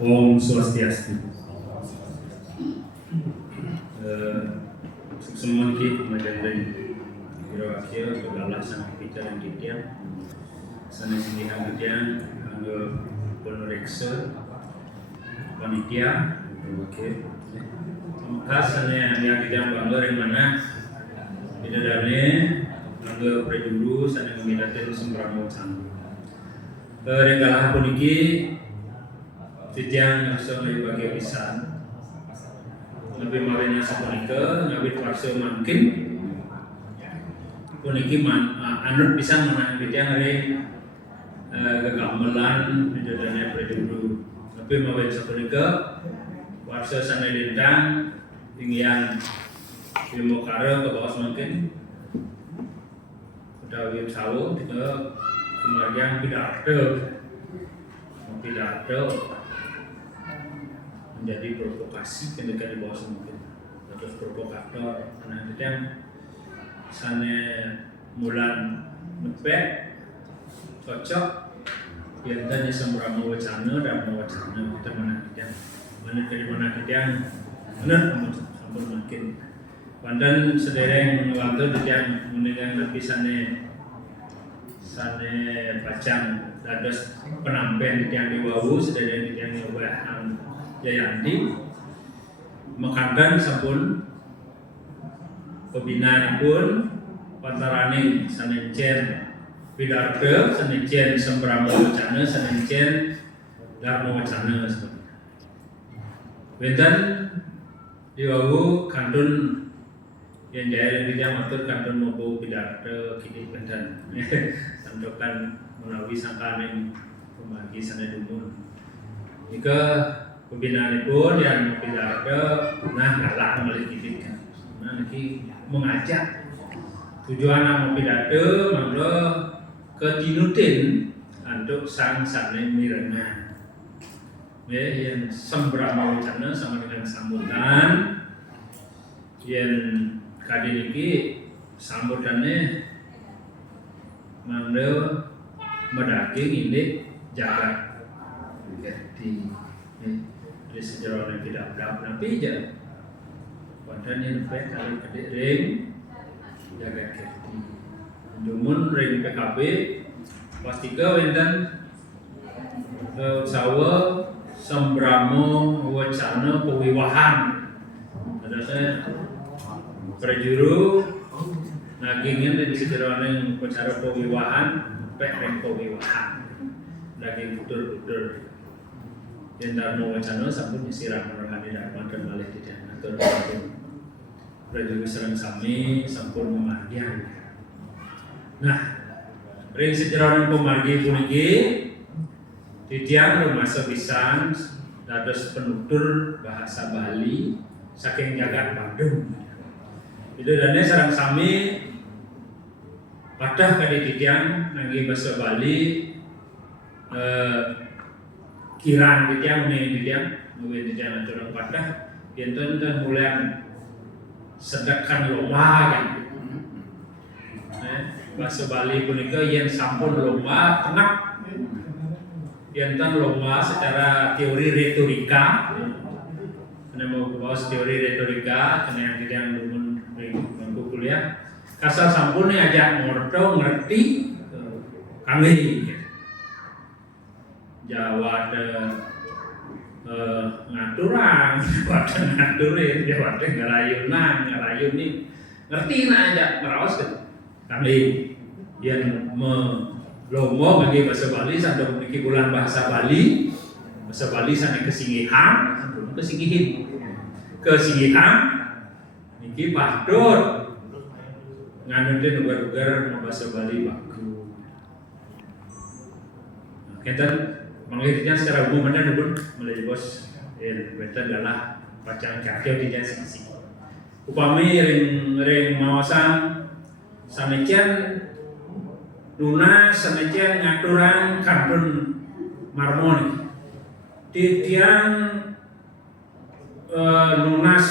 Om Swastiastu. Semua kita menjadi kira-kira bergalah sama kita dan kita, sana sini kita anggo penureksa panitia, oke. Maka sana yang kita bangga yang mana kita dari anggo prejuru sana mengidatkan sembramo sana. Regalah pun iki titiang langsung dari bagian pisan. Lebih mawenya sapunika ngabit warsa mangkin puniki anut pisan mana titiang hari kegamelan bidadane prejuru. Tapi mawenya sapunika warsa sana lintang tinggian ilmu kara ke bawah mangkin utawi sawo ke kemudian pidato menjadi provokasi ketika di bawah mungkin terus provokator karena itu yang sana mulan nepek cocok yang tanya sembramo wacana dan wacana kita mana dari mana kita benar sampun mungkin pandan sedereng waktu yang menegang tapi sana pacang dados penampilan yang diwawu sedaya yang nyobahan Jayanti mekaten sampun pembinaan pun pantarane sanencen pidarto sanencen sembramo wacana sanencen dharma wacana wonten diwawu kantun yang jaya kita matur kantun mampu pidarto kini wonten santokan menawi sangkaning pemagi sana dumun nika pembinaan pun yang pidato galak malih dikit kan. Nah niki mengajak tujuan pidato mangga ketinutin untuk sang sane mirena. Yang sembramo wacana sama dengan sambutan yang kali niki sambutannya mangga medaging ini jagat gerti dari sejarah yang tidak berapa tapi aja padahal ini baik kali kedek ring jagat gerti jumun ring PKB pastiga wenten sawa sembramo wacana pewiwahan ada saya prejuru nagingin di sejarah yang pacara pewiwahan ring pewiwahan daging udur-udur yang dharma wacana sampun disirah menerangani dharma dan malih tidak atur prejuru serang sami sampun memargian. Nah, ring sejarah pemargi puniki titiang rumah sepisan dados penutur bahasa Bali saking jagat Bandung. Itu dane sareng sami padah kali titiang nangge bahasa Bali kirang titiang mungkin titiang atur padah yen dan mulai sedekkan lomba kan. Bahasa Bali punika yen sampun lomba tengah yen lomba secara teori retorika karena mau bahas teori retorika karena yang titiang bangku kuliah kasar sampun ajak ngorto ngerti kami Jawa ngaturan, ngaturin, Jawa ngarayun nih ngerti aja meraos kan kami yang melombo bagi bahasa Bali sampai memiliki bulan bahasa Bali sampai kesingihan niki pahdor nganutin ugar-ugar bahasa Bali baku kita mengertinya secara umum mana pun mulai bos betul adalah bacaan kaki tidak sisi. Upami ring mawasan sanekian lunas sanekian ngaturan kantun marmoni. Titiang lunas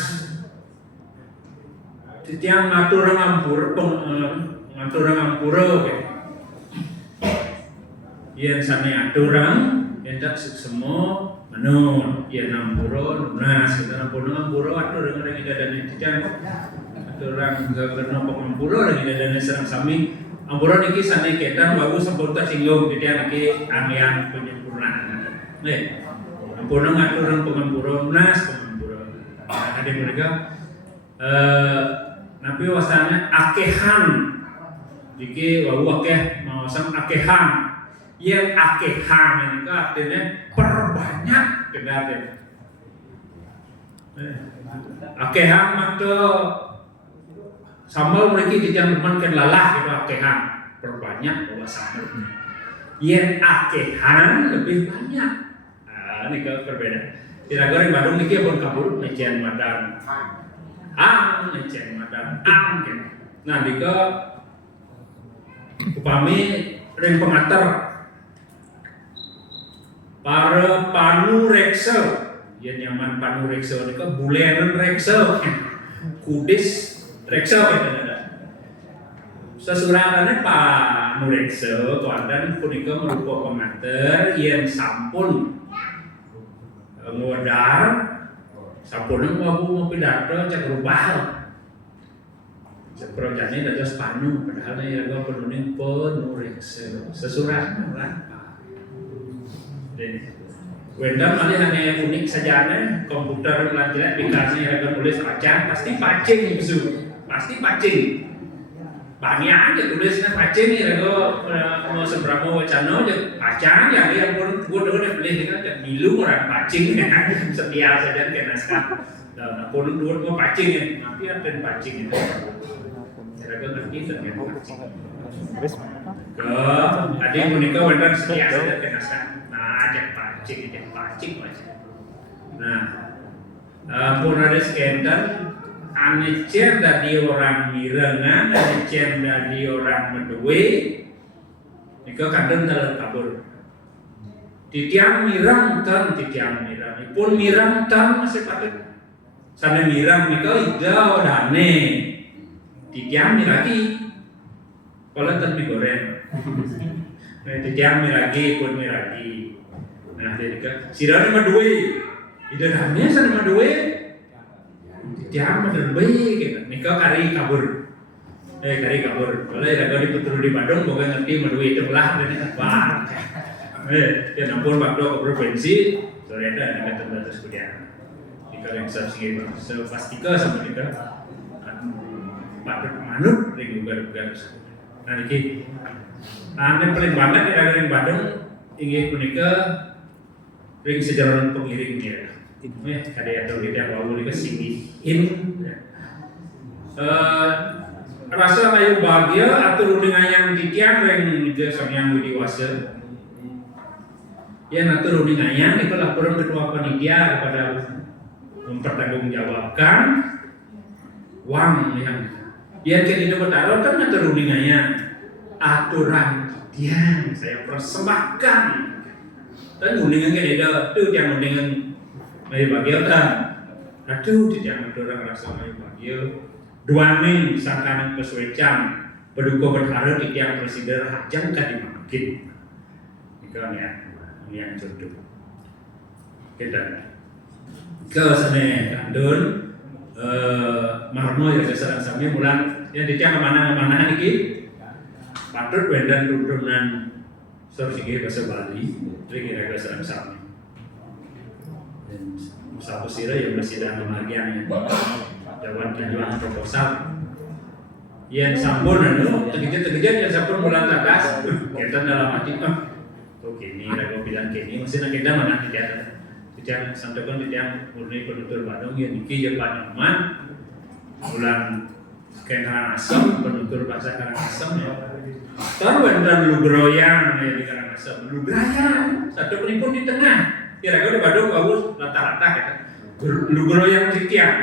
titiang ngaturan ngampura okay. Yen sane aturang Endak semua menun, ya nampuro, lunas, kita nampuro atau dengan kita dan tidak atau orang kerana pengampuro dengan kita dan serang sami, ampuro niki sana kita bagus sempurna singgung kita niki angin penyempurnaan, nih, ampuro ngatur orang pengampuro, lunas pengampuro, ada mereka, nabi wasanya akehan, jiki wawu akeh mau sang akehan. Yang akehan itu artinya perbanyak kendaraan. Akehan itu sambal mereka tidak memakan lalah itu akehan perbanyak bawa sambal. Yang akehan lebih banyak. Ini kalau berbeda. Tidak goreng Bandung ini pun kabur necian madan necian madan Nah jika upami ring pengatar para panu reksa, ya nyaman panu reksa ini kan buleran reksa, kudis reksa kita. Sesurangannya panu reksa, tuan punika merupakan pengantar yang sampun modal, sampun mau pidato cak rubah. Projaknya ada panu, padahal ini ada penuh panu reksa, sesurangan lah. Wendam malih hanya unik saja komputer lanjut aplikasi yang akan tulis pacang pasti pacing itu pasti pacing banyak aja tulisnya pacing ya kalau mau seberapa wacana aja pacang ya yang pun udah beli kan jadi milu orang pacing setia saja ke naskah dan pun dua pacing ya tapi ada pacing itu saya kan ngerti ternyata pacing tadi menikah wendam setia saja ke naskah ajak pacing aja. Nah, pun ada skandal, anecer dari orang mirengan, anecer dari orang medue, itu kadang terkabur. Titiang mirang tan, titiang mirang, pun mirang tan masih patut. Sana mirang itu hijau dane, titiang miragi, kalau tan digoreng. Titiang miragi pun miragi. Nah, jadi kan sirane madue. Idaramnya sana madue. Titiang madue gitu. Nikah kari kabur. Kari kabur. Kalau ada di Petru di Bandung bukan ngerti madue itu belah dan apa. Ya nampun waktu ke provinsi, sore ada dekat batas kuliah. Nikah yang subsidi sepastika sama nikah. Patut manut ring ugar-ugar. Nah, niki ane paling banget di daerah Bandung ingin menikah ring sejalan pengiringnya. Ada atau tidak mau menikah singgihin. Rasa ayo bahagia atau dengan yang dikian ring jasa yang dewasa. Ya natur dengan yang itu laporan ketua panitia kepada mempertanggungjawabkan uang yang jadi bertaruh kan natur dengannya aturan yang saya persembahkan dan undingan kan ada tuh yang undingan mai bagian kan aduh tidak ada orang rasa mai bagian duaning sangkan kesuecan berduka berharap di yang presiden hajang kan dimakin itu ya yang contoh kita ke sana kandun marmo yang serang sami mulan yang dicang mana ini patut wendan turunan sorsi bahasa Bali, kira-kira serang sami. Dan satu sira yang masih dalam bagian jawaban tujuan proposal. Yang sampun terkejut yang sampun mulan takas, kita dalam hati oke ini ragu bilang kini masih nak kita mana tidak yang santakan yang murni penutur Bandung yang niki Jepang nyaman bulan sekian asam penutur bahasa Karangasem ya. Taruhan dan lugroyang ya di Karangasem, lugroyang satu penipun di tengah. Kira-kira di Bandung bagus rata-rata kita lugroyang sekian.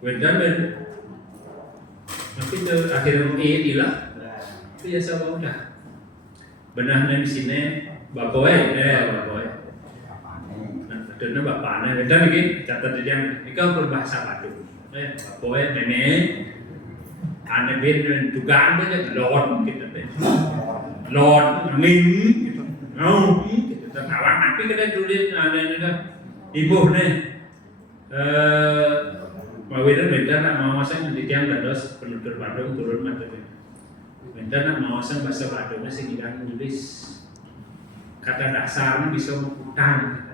Wendan tapi itu akhirnya ilah itu ya sama udah benahnya di sini bakoe. Nah, bapaknya dan ini catat yang ini kan berbahasa Bandung. Bakoe nenek ane ben dugaan aja lord kita ben lord angin gitu mau gitu tertawan api kada tulis ibu nih mawiran beda nak mawasan yang ditiang dados penutur Bandung turun mata beda nak mawasan bahasa Bandung masih tidak nulis kata dasarnya bisa utang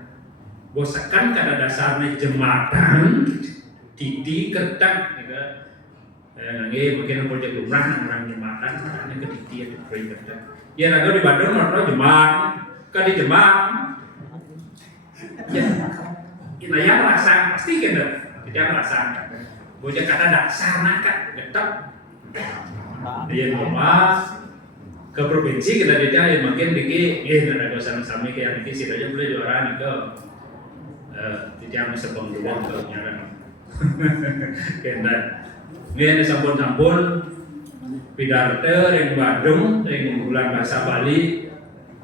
bosakan kata dasarnya jembatan titi kertas gitu mungkin project lumrah orang jembatan makanya ke titi ada proyek kertas ya raga di Bandung orang jembatan kan di jembatan ya inaya merasa pasti kan kita merasa bocah kata dasar nak getak dia bawa ke provinsi kita dicari makin dikit ada dosa sami kayak dikit sih aja boleh juara nih ke tidak bisa penggulan ke nyaran kendan ini sampun pidarte yang Bandung yang bulan bahasa Bali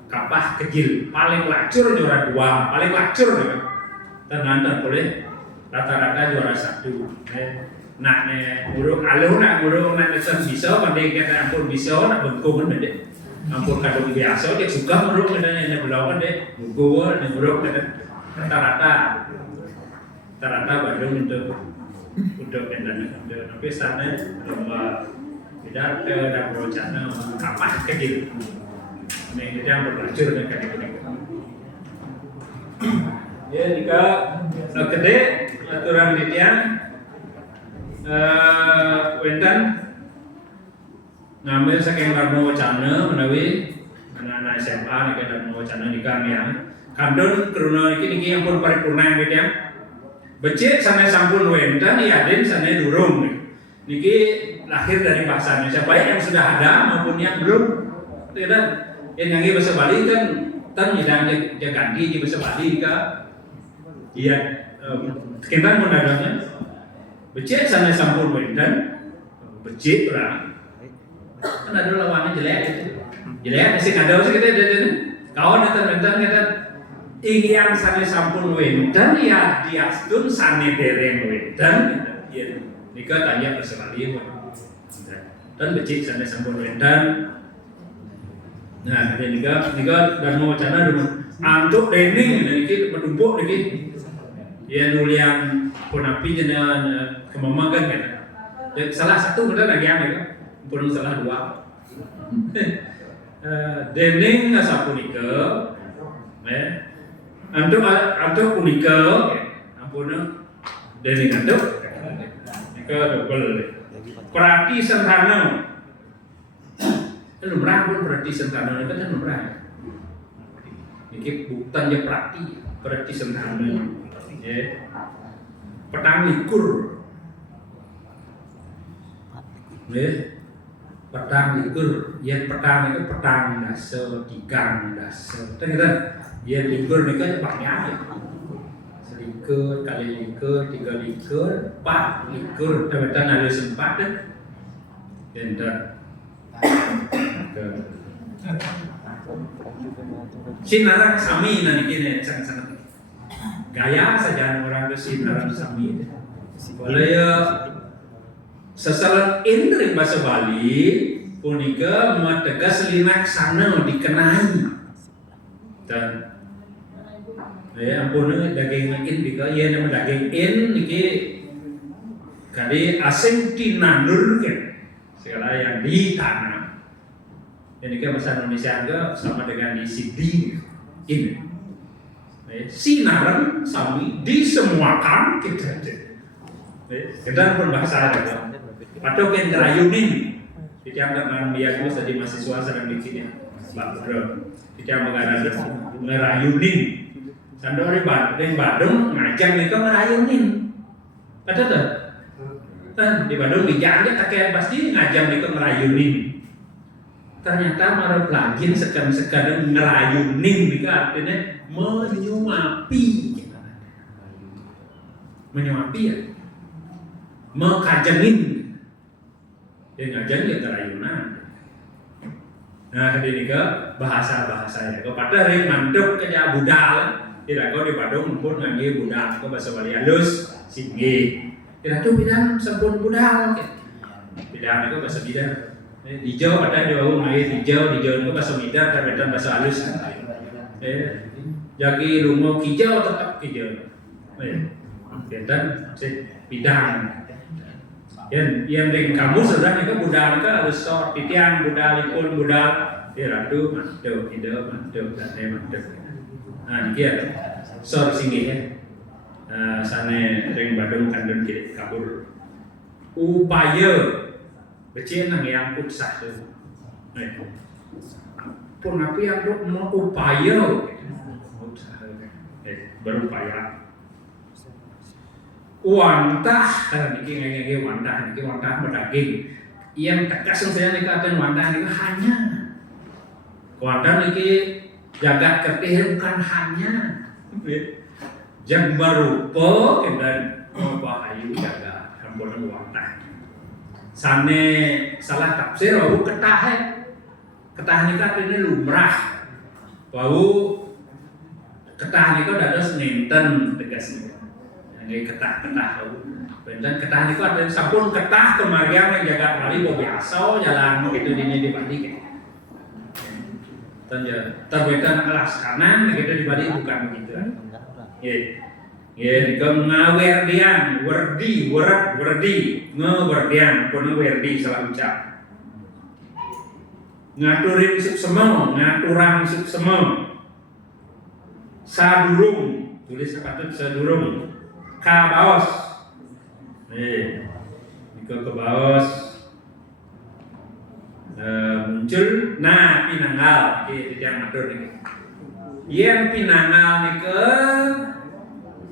kapah kecil paling lacur juara 2 paling lacur tenan boleh rata-rata juara 1 nak burung aluh nak burung nak bisa pandai kita ampun bisa nak bengkung kan deh ampun kadung biasa dia suka burung katanya belakang deh bengkung dan burung rata-rata Bandung untuk pendanaan tapi sana lomba tidak ada berencana kapal kecil ini yang berlacur dengan kadang-kadang ya jika gede aturan ditian Wentan ngambil saking Darmo Wacana menawi anak-anak SMA nih Darmo Wacana di kami ya kandun keruna niki ampun paripurna gitu ya becik sampai sampun Wentan Yadin sana durung niki lahir dari bahasa Indonesia baik yang sudah ada maupun yang belum tidak yang nyanyi bahasa Bali kan hidang jaganti di bahasa Bali kan iya kita mendadak becik sana sampun Wentan becik lah kan ada lawannya jelek masih ada sih kita kawan Wentan kita ingin sana sampun Wentan ya diastun sana dereng Wentan ya nikah tanya persekali dan becik sana sampun Wentan nah ada nikah dan mau wacana dulu antuk dening niki menumpuk niki ya nulian punapi jenengan kemamagan kan. Ya, salah satu benar lagi yang kan. Pun salah 2. Dening sapunika antuk punika ampun dening antuk ke double. Perati sentana. Lumrah pun perati sentana itu kan lumrah. Niki bukan je perati sentana. Ya. Petang likur. Ya. Petang likur, ya petang itu petang dasa, tigang dasa. Kan ya likur ni kan banyak ya. Selikur, kali likur, 3 likur, 4 likur, teman-teman ada sempat kan. Dan sinarang sami nanti kini sangat-sangat gaya saja orang itu sinarang sami. Boleh ya sesalan indri bahasa Bali punika mategas linak sana dikenai dan ya ampun daging in dika ya nama daging in niki kali asing tinandur kan segala yang di tanah. Ini kan bahasa Indonesia juga sama dengan di CD ini. Sinaran sami disemuakan kita. Kita pun bahasa ada. Atau kan ngerayunin. Kita dengan dia itu tadi mahasiswa sedang di sini. Pak Bro. Kita mengarang ngerayunin. Sandori Bandung ngajak mereka ngerayunin. Ada tak? Kan di Bandung dijajak kakek pasti ngajak mereka ngerayunin. Ternyata marah lagi sekadang ngerayunin juga artinya menyuapi ya mengkajenin ya ngajen ya ngerayunan. Nah tadi juga bahasa-bahasa ya kepada yang manduk kerja budal tidak kau di Bandung pun ngaji budal ke bahasa Bali halus singgi tidak tuh bidang sempun budal bidang itu bahasa bidang Hijau ada di bawah air hijau itu bahasa Midar, dan bahasa halus. Jadi rumah hijau tetap hijau. Dan bidang. Yang dengan kamu sudah itu budal itu harus sort titiang budal ikut budal dia ratu mantu hidau mantu dan mantu. Nah dia sort sini ya. Sana ring badung kandung kiri kabur. Upaya kecil nang yang utsah tu. Pun apa yang mau upaya berupaya. Wantah niki wantah berdaging. Yang tegas saya niki aten wantah niki hanya. Wantah niki jagat ketih bukan hanya. Yang berupa dan bahayu jaga ampun wantah. Sane salah tafsir bau ketah niki artinya lumrah. Bau ketah niki dados nenten tegasnya. Ini ketah dan ketah itu ada sampun ketah kemarin yang jaga kali biasa jalan begitu di Bali dan terbeda kelas kanan begitu di Bali bukan begitu ya ngawerdian werdi ngewerdian pun werdi salah ucap ngaturin suksema ngaturang suksema sadurung tulis patut sadurung kabaos, ke baos muncul, nah pinanggal, itu yang atur nih. Yang pinanggal nih ke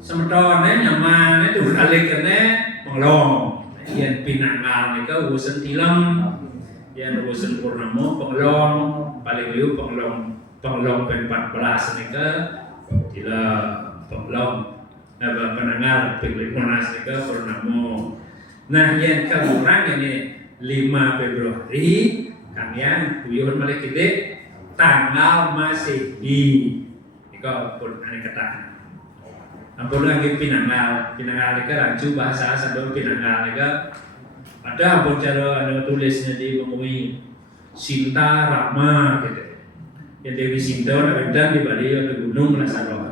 semetonnya nyaman itu kalikannya penglong. Yang pinanggal nih ke usen tilam, yang usen purnamo penglong, paling liu penglong pen-14 nih ke tila penglong. Penanggal pilih Monas itu Purnamo. Nah yang kurang ini 5 Februari kalian buyur balik kita tanggal Masehi itu pun aneh kata ampun lagi pinanggal itu rancu bahasa sambil pinanggal itu ada ampun cara ada tulisnya di ngomongin Sinta Rama gitu yang Dewi Sinta dan di Bali ada gunung Lasaro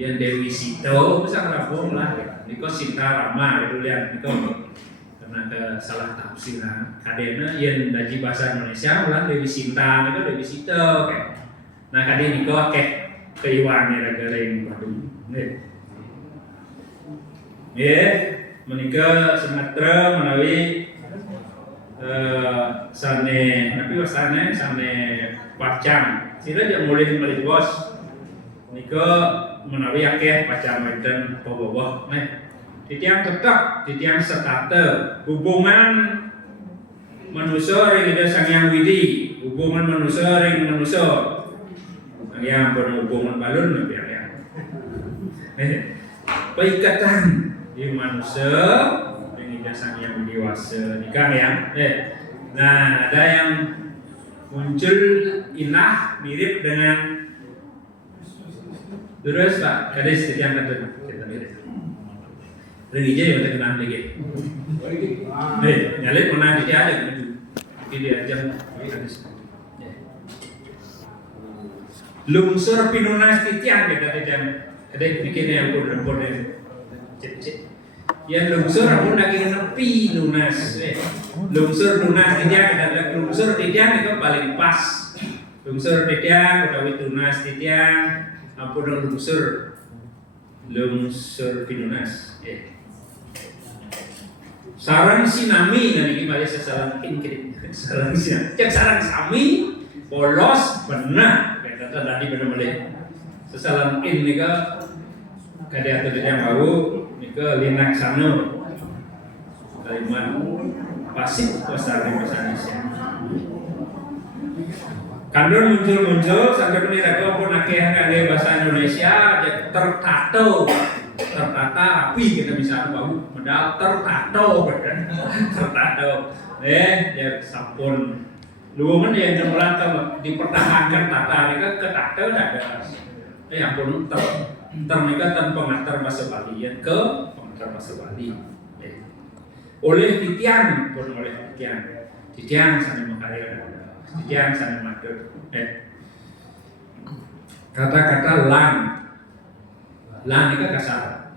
yang Dewi Sito besar rabung lah niko Sinta Rama itu lihat niko karena ada salah tafsiran kadena yang dari bahasa Indonesia ulang Dewi Sinta niko Dewi Sito nah kadena niko keiwannya negara badung menikah Sumatera melalui sane tapi wasane sane Pacang sila dia mulai bos niko menawi akeh pacamadan pawawah titiang tetap titiang setata hubungan manusia ring ida Sang Hyang Widi hubungan manusia ring manusia yang berhubungan balun lebih ya peikatan di manusia ring ida Sang Hyang Widi wasa nikah ya nah ada yang muncul inah mirip dengan terus Pak, kadis yang kata kita lihat. Religi yang kita kenal lagi. Nyalip mana dia ada gitu. Dia aja kadis. Lungsur pinunas titiang kita tidak. Ada bikin yang pun cek. Yang lungsur pun lagi nepi lunas. Lungsur lunas titiang ada lungsur titiang itu paling pas. Lungsur titiang udah lunas titiang ampun lungsur pinunas sarang sinami nanti kita sasaran inkrit sarang sinami cek sarang sami polos benar kata tadi benar boleh sasaran in nika kada atau yang baru nika linak sano kalimat pasif pasar bahasa Indonesia kandung muncul sampai peniraga pun akhirnya bahasa Indonesia tertato rapi kita bisa tahu modal tertato ya sampun lumayan yang jumlah dipertahankan tata mereka ke tato ada ampun mereka tanpa pengantar bahasa Bali yang ke pengantar bahasa Bali oleh titian Titiang sana makarir, titiang sana matur. Kata-kata lan itu kasar.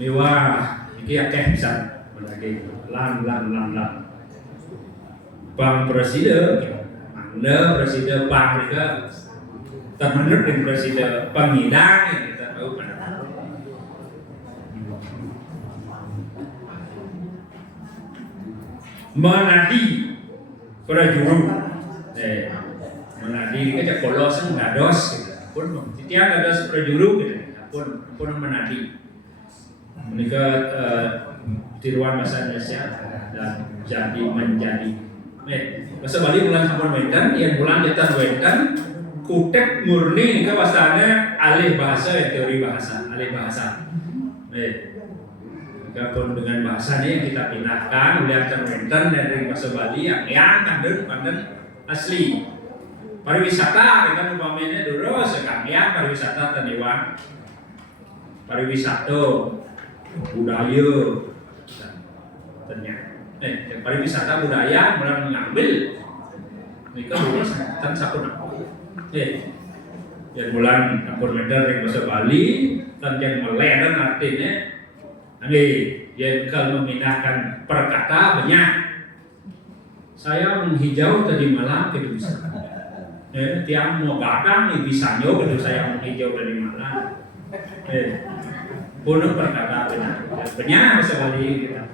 Mewah, ini akeh bisa lagi lan. Bang presiden, anda presiden bang juga termenut dengan presiden pengidang yang kita tahu kan. Menadi prajurit, menadi kita kolos ngados, pun setiap ngados prajurit, pun menadi. Mereka tiruan bahasa Indonesia dan menjadi. Bahasa Bali bulan sampun wenten, yang bulan jatan wenten, kutek murni ke bahasanya alih bahasa, teori bahasa, alih bahasa. Pun dengan bahasanya yang kita pindahkan, udah wenten dari bahasa Bali yang kandung asli. Pariwisata kita umpamanya dulu sekarang pariwisata taniwan, pariwisata budaya, ternyata. Pariwisata budaya mulai mengambil mereka lulus kan sakun yang bulan akun meter yang bahasa Bali dan yang meleren artinya yang kalau memindahkan perkata banyak saya menghijau tadi malam ke bisa tiang mau gadang nih bisanya kalau saya menghijau tadi malam penuh perkata banyak bahasa Bali kita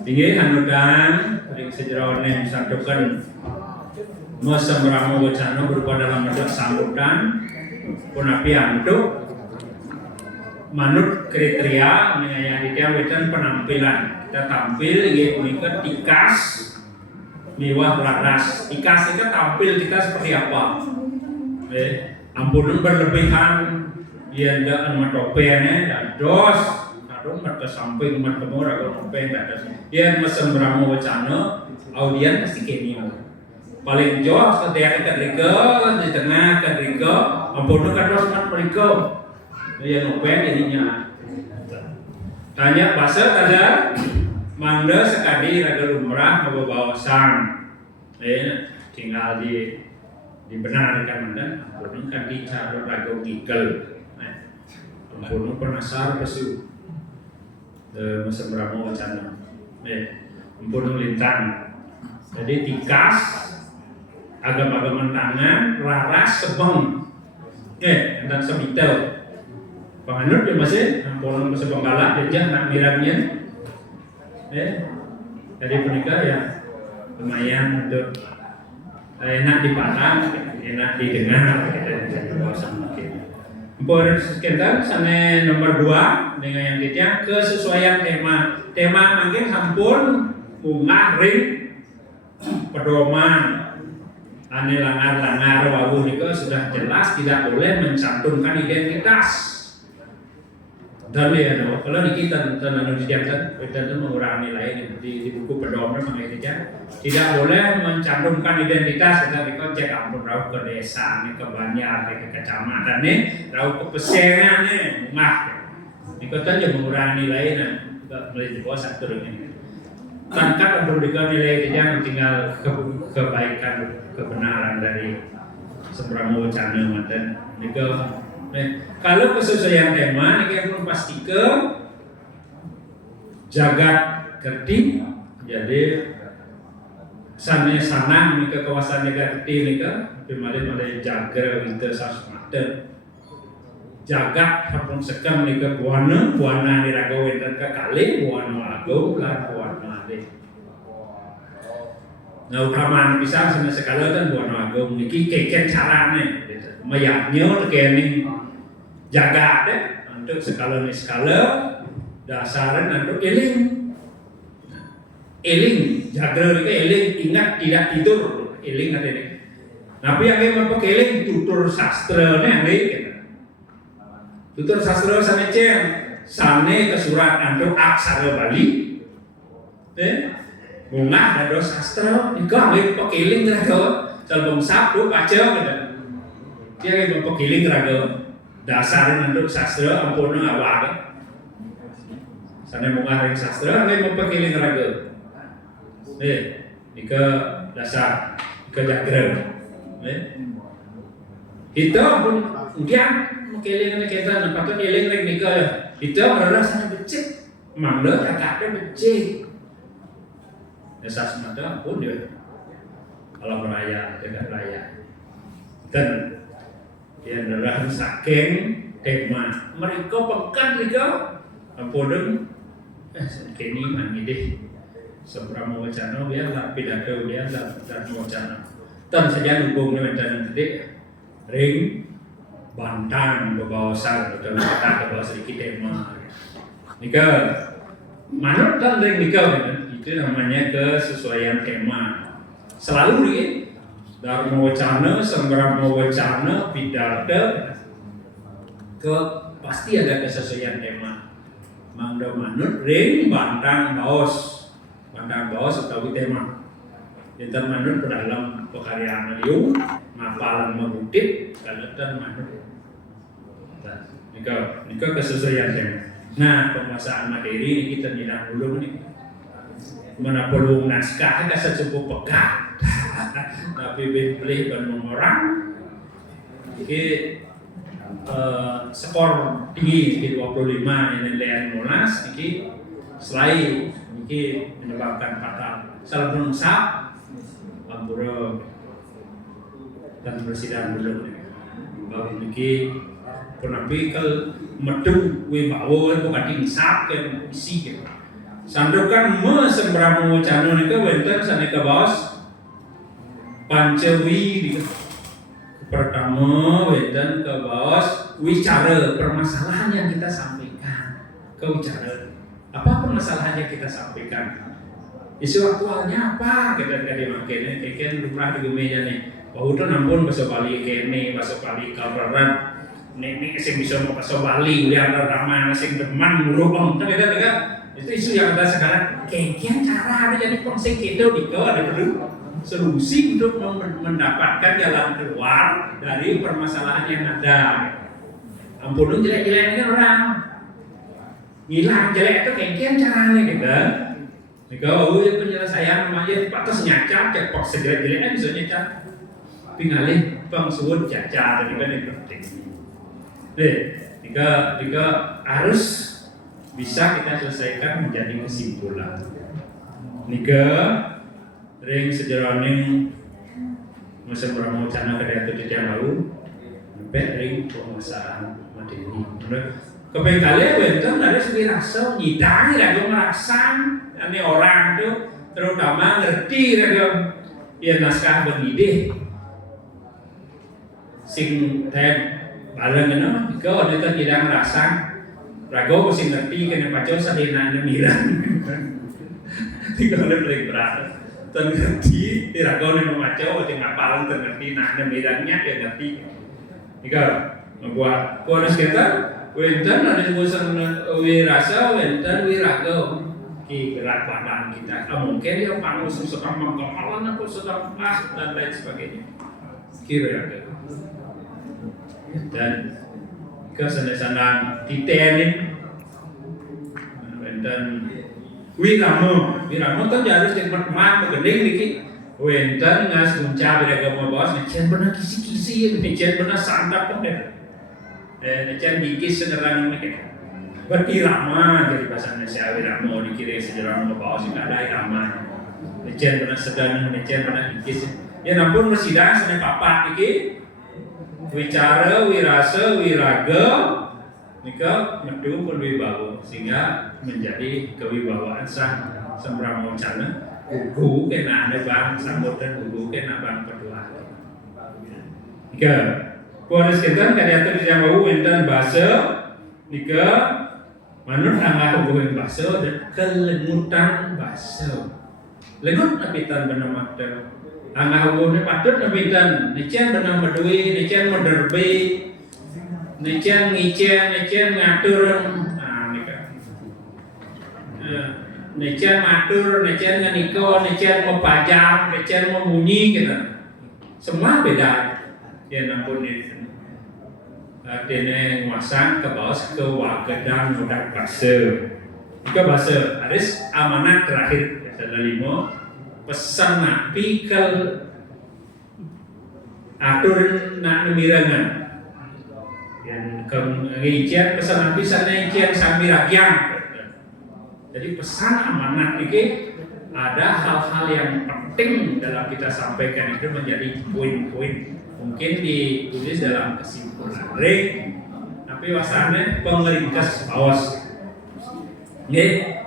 tinggi hanudan ring sejarawan yang disampaikan masa meramu wacana berupa dalam bentuk sambutan punapi untuk manut kriteria yang ditiapkan penampilan kita tampil yaitu tikas mewah laras. Tikas itu tampil kita seperti apa? Ampun berlebihan yang ada matopenya dan dos kadung mata samping mata murah kalau topeng ada. Yang mesem ramu wacana audien pasti kini paling jauh setiap ketika di tengah ketika ampun kados mat mereka yang topeng jadinya tanya bahasa ada manda sekali raga lumrah bawa sang, tinggal dibenarkan manda, ampun kan dicara raga gigel, ampun penasar pesu, masa berapa wacana, ampun lintang, jadi tikas, agam-agam tangan, laras sebeng, dan sebitel, penganut ya masih, ampun sebeng galak, jajah nak mirangnya. Jadi menikah ya lumayan untuk enak dipandang, enak didengar. Kemudian sekitar sana nomor 2 dengan yang ketiga kesesuaian tema. Tema mungkin sampun bunga ring pedoman ane langar wawu niko sudah jelas tidak boleh mencantumkan identitas. Dan ya, kalau di kita tentang didiamkan, kita itu mengurangi nilai di buku pedoman mengenai tidak boleh mencantumkan identitas. Kita dikocek ampun rauh ke desa, nih ke Banjar, ke kecamatan nih, rauh ke pesengan nih, mah. Dikocek aja mengurangi nilai nih, mulai di bawah satu ini. Tangkap ampun dikocek nilai kita tinggal kebaikan, kebenaran dari sembramu wacana mantan. Dikocek. Kalau kesesuaian tema ini perlu pastikan jagat kerti jadi sana nika kawasan jagat kerti nika kemarin ada jaga itu sasmata jagat harus sekam nika buana niraga wenten ke kali buana agung lan buana ade. Nah utamaan bisa sama sekali kan buana agung niki keken carane mayaknya kening jaga deh untuk skala dasaran untuk eling jaga juga eling ingat tidak tidur eling ada nih. Tapi yang mau pakai eling tutur sastra nih tutur sastra sana ceng sane ke surat untuk aksara Bali bunga ada sastra juga pakai eling Telbung sabtu baca gitu. Dia yang mempergiling raga dasar untuk sastra ampun awal. Sana mengarang sastra, lain mempergiling raga. Ika dasar, ika jagrem. Kita pun dia mengkiling kita, nampak tu kiling lagi nika. Kita berada sana becik, mangga kakaknya becik. Desa semata pun dia alam raya, dekat raya. Dan dia adalah saking tema mereka pekan mereka ampun kini mangi deh seberapa wacana biarlah pidato biarlah dan wacana dan saja hubungnya dengan tadi ring bantang bebawasan atau kata bebawa sedikit tema nika manut dan ring nika itu namanya kesesuaian tema selalu nih dari wacana sembarang wacana pidato ke pasti ada kesesuaian tema mangda manut ring bantang baos atau tema kita manut dalam pekaryaan liu ngapalan mengutip kalatan manut nika kesesuaian tema. Nah penguasaan materi ini kita tidak dulu nih mana perlu naskah kita secukup pekat tapi beli dan orang ini skor tinggi di 25 nilai 15 ini selain ini menyebabkan fatal salah penunsap ampura dan presiden dulu baru ini penapi kalau metu wibawa bukan insap yang isi gitu sandokan sembarang wacana nika wenten sanika bos pancewi pertama wenten ke bos wicara permasalahan yang kita sampaikan ke wicara apa permasalahan yang kita sampaikan isu aktualnya apa kita dimakai keken lumrah di meja nih bahwa itu nampun bahasa Bali kene bahasa Bali kabaran nek sing bisa mau bahasa Bali udah ramah sing deman ngurung kita itu isu yang ada sekarang keken cara ada jadi konsep kita ada perlu solusi untuk mendapatkan jalan keluar dari permasalahan yang ada. Ampun jelek-jeleknya orang hilang jelek itu keken caranya gitu. Kalau penyelesaian namanya patus nyaca cekpok sejelek-jeleknya bisa nyaca. Tapi ngalih pengsuun caca jadi kan yang penting. Jika harus bisa kita selesaikan menjadi kesimpulan. Nika ring sejaraning masa berapa wacana kedai itu tidak lalu, sampai ring penguasaan materi. Kepengen kalian bentuk dari segi rasa nyidani raga merasa ini orang itu terutama ngerti raga ya naskah begini sing teh barang itu jika kita tidak merasa raga mesti ngerti kena pacar sadena mirang tidak boleh berat ngerti raga yang memacau atau ngapalan ngerti nah mirangnya ya ngerti jika membuat kualitas kita wenten ada sebutan wirasa, wenten wiraga ki gerak badan kita. Mungkin dia pangus sedang mengkemalan atau sedang dan lain sebagainya. Kira-kira. Dan kesana-sana ditenin wenten wiramo kan harus yang pertama begeding dikit. Wenten ngas kunca beraga bos, nician benar kisi-kisi, nician benar santap kan deh. Nician gigis senerang mereka. Berirama jadi bahasa Indonesia irama dikira sejarah membawa sih ada irama. Nician benar sedang, nician benar gigis. Ya nampun bersidang sana papat iki. Wicara, wirasa, wiraga, nika medu pun wibawa sehingga menjadi kewibawaan sang sembrang wacana. Gugu kena ada bang sambut dan gugu kena bang kedua. Nika. Kuaris kita kadiatur yang bau enten bahasa nika manut angah hubungan bahasa dan kelengutan bahasa. Lengut napitan benar makta. Angah hubungan patut napitan. Nician benar berdui, nician menderbi, nician ngician, nician ngatur. Nah nika. Nician ngatur, nician nganiko, nician mau pajak, nician mau bunyi gitu. semua beda. Ya nampun itu. Dene nguasang ke bawah ke wagedang udah bahasa. Jika bahasa harus amanat terakhir adalah 5 pesan nabi kal atur nak nemirangan. Yang kemudian pesan nabi sana ijian sambil rakyat. Jadi pesan amanat ini ada hal-hal yang penting dalam kita sampaikan itu menjadi poin-poin. Mungkin ditulis dalam kesimpulan tapi wasana pengeringkas awas. Nggih,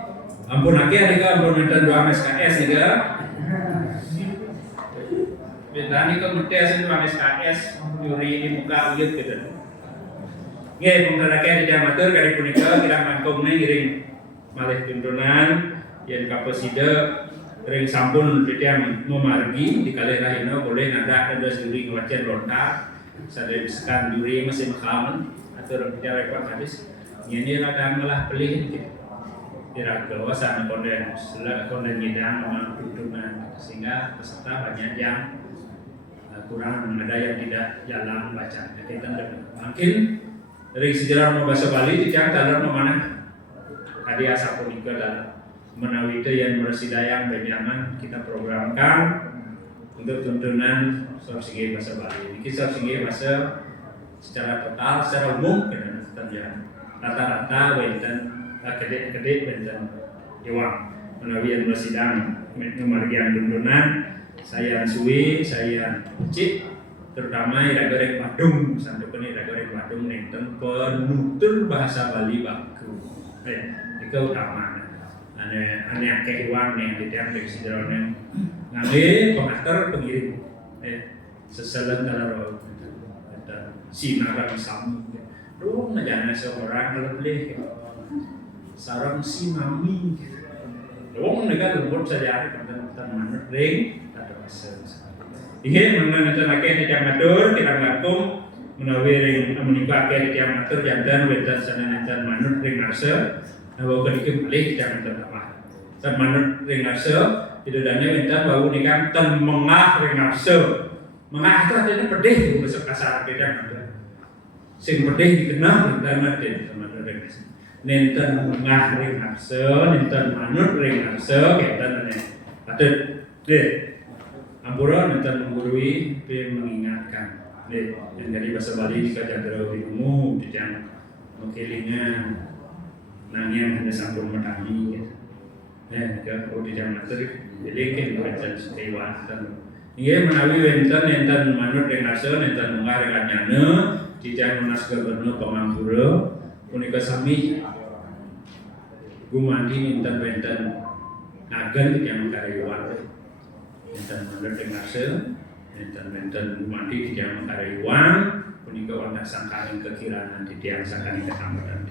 ampun lagi ada ampun minta doa SKS juga. Beda nih kemudian doa SKS nyuri di muka uyut gitu. Nggih, mungkin lagi ada yang matur kali punika kira mangkung nih giring malih tuntunan yang kaposida ring sampun tidak memargi di kali rahina boleh nada ada juri ngewacen lontar sadeskan juri masih makaman atau tidak repot hadis ini rada malah pelih kira kawasan konden nyidang sama tuntunan sehingga peserta banyak yang kurang ada yang tidak jalan baca kita mungkin dari sejarah bahasa Bali tidak dalam memanah hadiah sapunika dalam menawi itu yang Mersidayang Benyamin kita programkan untuk tuntunan Sorsinge bahasa Bali. Ini Sorsinge bahasa secara total, secara umum kerana rata-rata wenten kedek wenten Iwang menawi yang Mersidang memargian tuntunan saya suwi, saya cik terutama iragorek Badung sampai ke iragorek Badung nenten penutur bahasa Bali baku. Itu utama. Ane akeh uang yang ditiang dari sidronen ngambil pengatur pengirim seselan kalau sinarang sami lu ngajana seorang lebih sarang sinami lu nega lembut saja tentang manut ring ada pasal ingin mengenai akeh ditiang matur kita ngapung menawi ring menikah akeh ditiang matur jantan wetan sananatan manut ring asa bahwa kedikim balik jangan terdapat. Dan manut ringarse itu danya minta bahwa nikam ten mengah ringarse. Mengah itu artinya pedih bahasa kasar beda ada. Sing pedih dikenal dan mati teman ringarse. Nenten mengah ringarse, nenten manut ringarse kita nene. Patut deh. Ampura nenten menggurui, mengingatkan. Deh, yang dari bahasa Bali jika jadra ilmu tidak mengkilingan. Nangyang hanya sampun menangi kalau tidak matur bilinkin wenten setiwatan ini menawi wenten manut renasa nenten mungar renanyana tidak menas gubernur pemampura punika sami gumandi wenten agen yang karyawan nenten manut renasa nenten gumandi tidak karyawan punika wonten sangkaring kekirangan di tiang sangkaring ketamatan